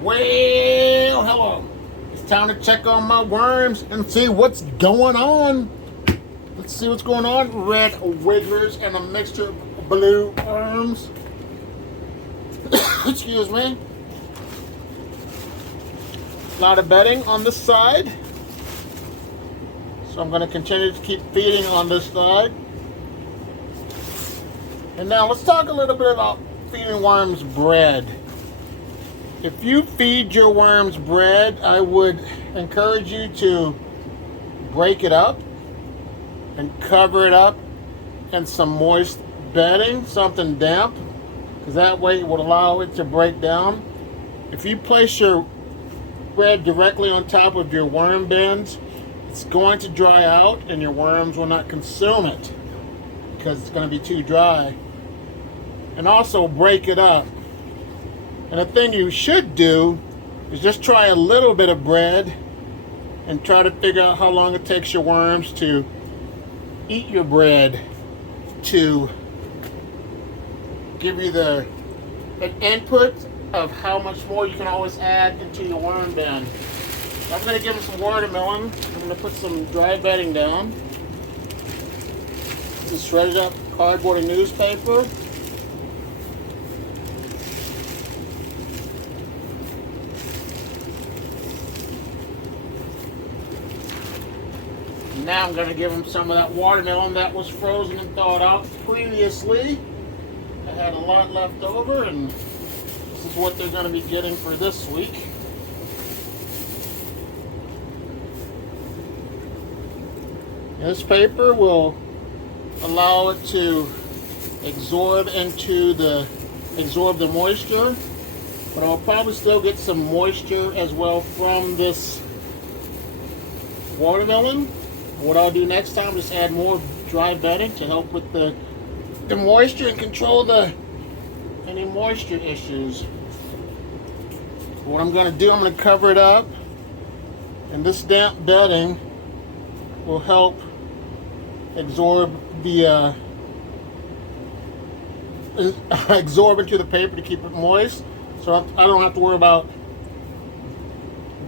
Well, hello. It's time to check on my worms and see what's going on. Let's see what's going on. Red wigglers and a mixture of blue worms. Excuse me. A lot of bedding on this side. So I'm going to continue to keep feeding on this side. And now let's talk a little bit about feeding worms bread. If you feed your worms bread, I would encourage you to break it up and cover it up in some moist bedding, something damp, because that way it would allow it to break down. If you place your bread directly on top of your worm bins, it's going to dry out and your worms will not consume it because it's going to be too dry. And also break it up. And the thing you should do is just try a little bit of bread and try to figure out how long it takes your worms to eat your bread to give you an input of how much more you can always add into your worm bin. I'm going to give them some watermelon. I'm going to put some dry bedding down. Some shredded up cardboard and newspaper. Now I'm going to give them some of that watermelon that was frozen and thawed out previously. I had a lot left over, and this is what they're going to be getting for this week. This paper will allow it to absorb the moisture, but I'll probably still get some moisture as well from this watermelon. What I'll do next time is add more dry bedding to help with the moisture and control any moisture issues. What I'm going to do, I'm going to cover it up, and this damp bedding will help absorb absorb into the paper to keep it moist, so I don't have to worry about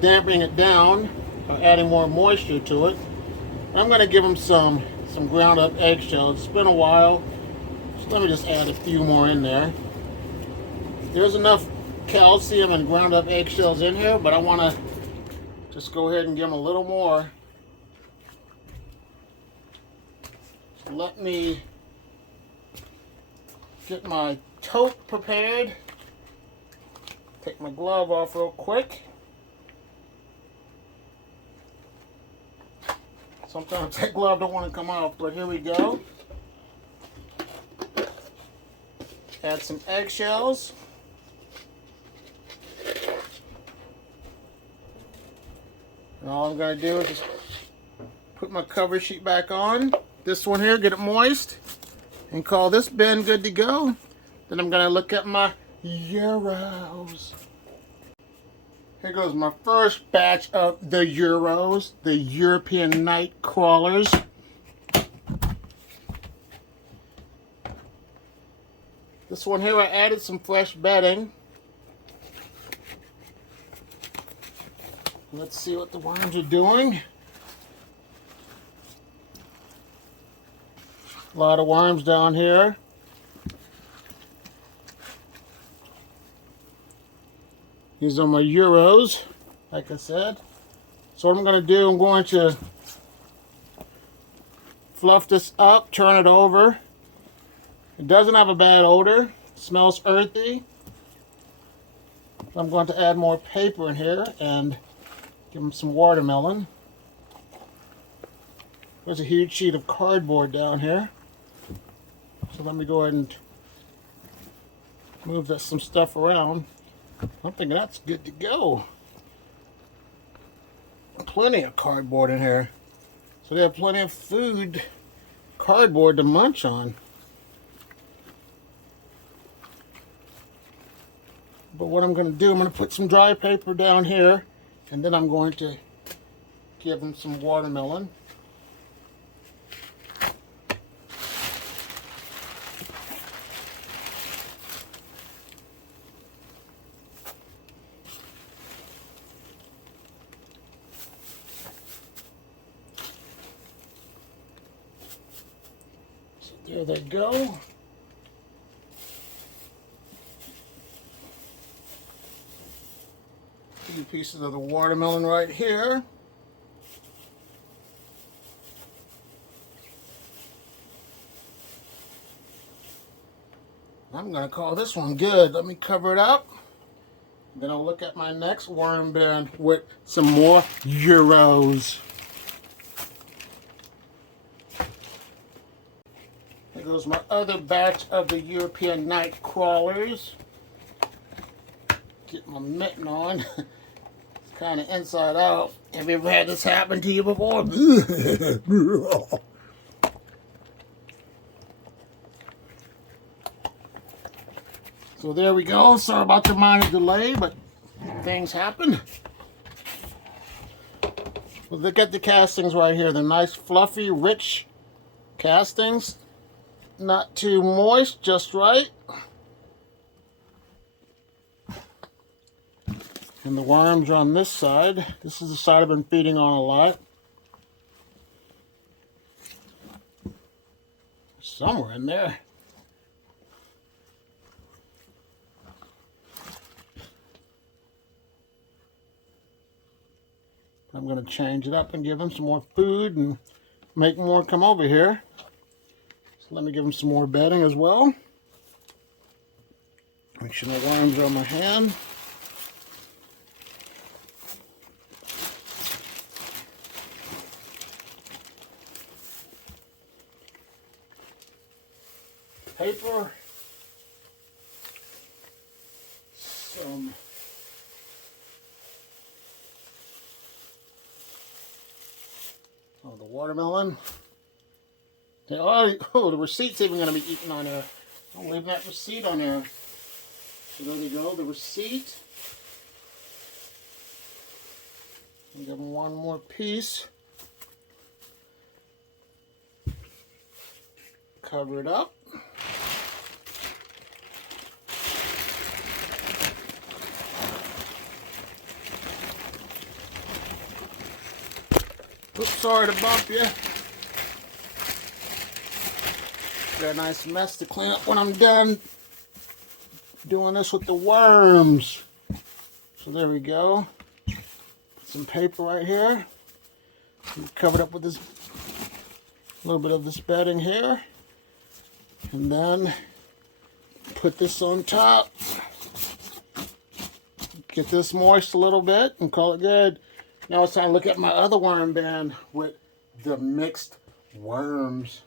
dampening it down or adding more moisture to it. I'm going to give them some ground up eggshells. It's been a while, so let me just add a few more in there. There's enough calcium and ground up eggshells in here, but I want to just go ahead and give them a little more. So let me get my tote prepared. Take my glove off real quick. Sometimes that glove don't want to come off, but here we go. Add some eggshells. And all I'm going to do is just put my cover sheet back on. This one here, get it moist, and call this bin good to go. Then I'm going to look at my Euros. Here goes my first batch of the Euros, the European night crawlers. This one here, I added some fresh bedding. Let's see what the worms are doing. A lot of worms down here. These are my Euros, like I said. So what I'm going to do, I'm going to fluff this up, turn it over. It doesn't have a bad odor. It smells earthy. I'm going to add more paper in here and give them some watermelon. There's a huge sheet of cardboard down here. So let me go ahead and move some stuff around. I'm thinking that's good to go. Plenty of cardboard in here. So they have plenty of food, cardboard to munch on. But what I'm going to do, I'm going to put some dry paper down here, and then I'm going to give them some watermelon. There they go. A few pieces of the watermelon right here. I'm gonna call this one good. Let me cover it up. Then I'll look at my next worm bin with some more Euros. There goes my other batch of the European night crawlers. Get my mitten on. It's kind of inside out. Have you ever had this happen to you before? So there we go. Sorry about the minor delay, but things happen. Well, look at the castings right here. The nice, fluffy, rich castings. Not too moist, just right. And the worms are on this side. This is the side I've been feeding on a lot. Somewhere in there. I'm going to change it up and give them some more food and make more come over here. So let me give them some more bedding as well. Make sure no worms are on my hand. Paper. Some the watermelon. They already, the receipt's even going to be eaten on there. I'll leave that receipt on there. So there you go, the receipt. I'll give them one more piece. Cover it up. Oops, sorry to bump you. Got a nice mess to clean up when I'm done doing this with the worms. So there we go. Some paper right here. Covered up with this little bit of this bedding here. And then put this on top. Get this moist a little bit and call it good. Now it's time to look at my other worm bin with the mixed worms.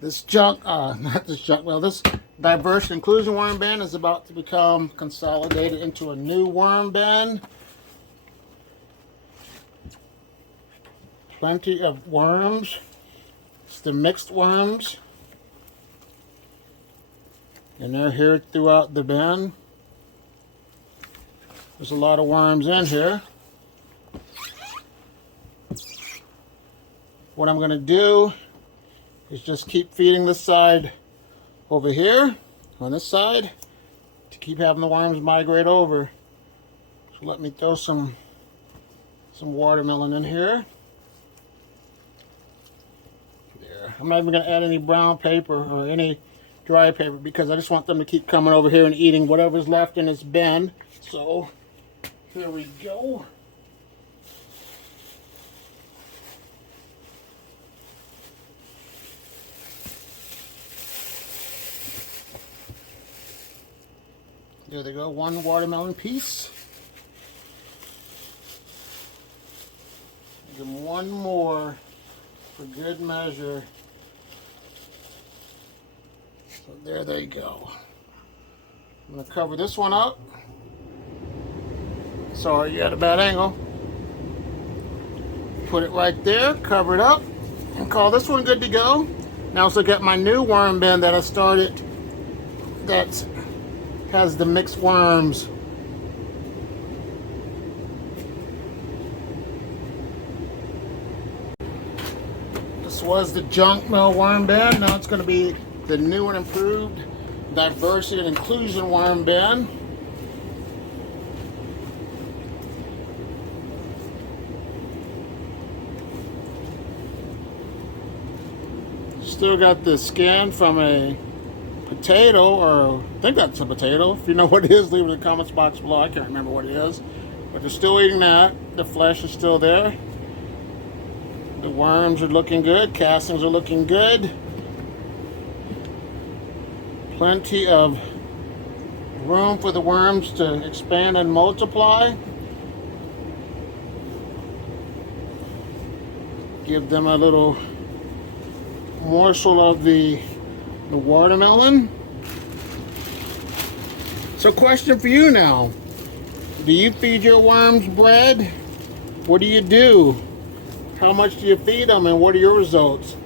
This junk, not this junk, well, this diversity inclusion worm bin is about to become consolidated into a new worm bin. Plenty of worms. It's the mixed worms. And they're here throughout the bin. There's a lot of worms in here. What I'm going to do is just keep feeding this side over here, on this side, to keep having the worms migrate over. So let me throw some watermelon in here. There. I'm not even going to add any brown paper or any dry paper because I just want them to keep coming over here and eating whatever's left in this bin. So here we go. There they go, one watermelon piece. Give them one more for good measure. So there they go. I'm going to cover this one up. Sorry, you had a bad angle. Put it right there, cover it up, and call this one good to go. Now let's look at my new worm bin that I started that has the mixed worms. This was the junk mail worm bin. Now it's going to be the new and improved diversity and inclusion worm bin. Still got the skin from a potato, or I think that's a potato. If you know what it is, leave it in the comments box below. I can't remember what it is. But they're still eating that. The flesh is still there. The worms are looking good. Castings are looking good. Plenty of room for the worms to expand and multiply. Give them a little morsel of the watermelon. So question for you now. Do you feed your worms bread? What do you do? How much do you feed them and what are your results?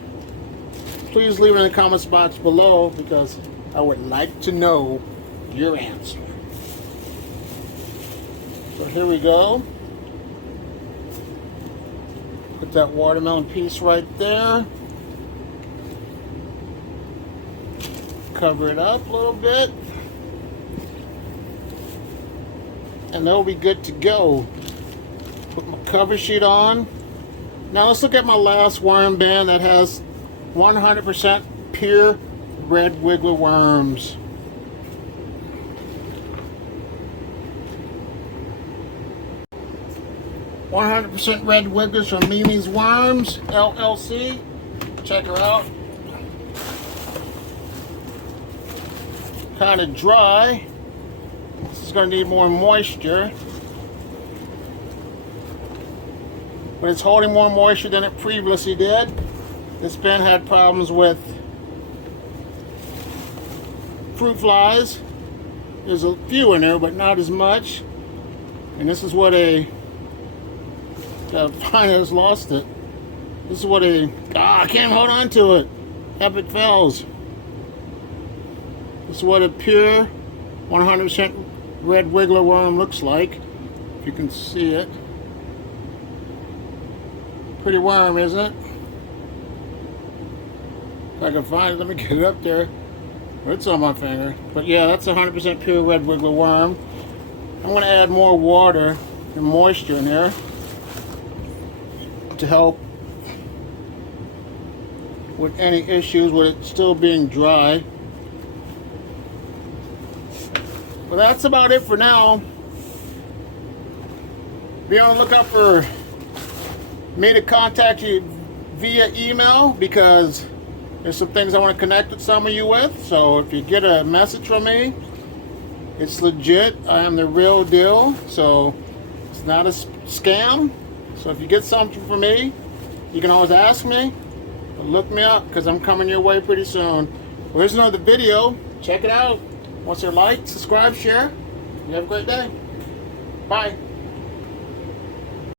Please leave it in the comments box below because I would like to know your answer. So here we go. Put that watermelon piece right there. Cover it up a little bit. And they'll be good to go. Put my cover sheet on. Now let's look at my last worm bin that has 100% pure red wiggler worms. "100% red wigglers" from Mimi's Worms, LLC. Check her out. Kind of dry. This is going to need more moisture. But it's holding more moisture than it previously did. This bin had problems with fruit flies. There's a few in there, but not as much. And this is what finally has lost it. This is what I can't hold on to it. Epic fails. This is what a pure 100% red wiggler worm looks like. If you can see it. Pretty worm, isn't it? If I can find it, let me get it up there. It's on my finger. But yeah, that's 100% pure red wiggler worm. I'm going to add more water and moisture in there to help with any issues with it still being dry. But that's about it for now. Be on the lookout for me to contact you via email because there's some things I want to connect with some of you with. So if you get a message from me, it's legit. I am the real deal. So it's not a scam. So if you get something from me, you can always ask me or look me up because I'm coming your way pretty soon. Well, here's another video. Check it out. Once you like, subscribe, share. You have a great day. Bye.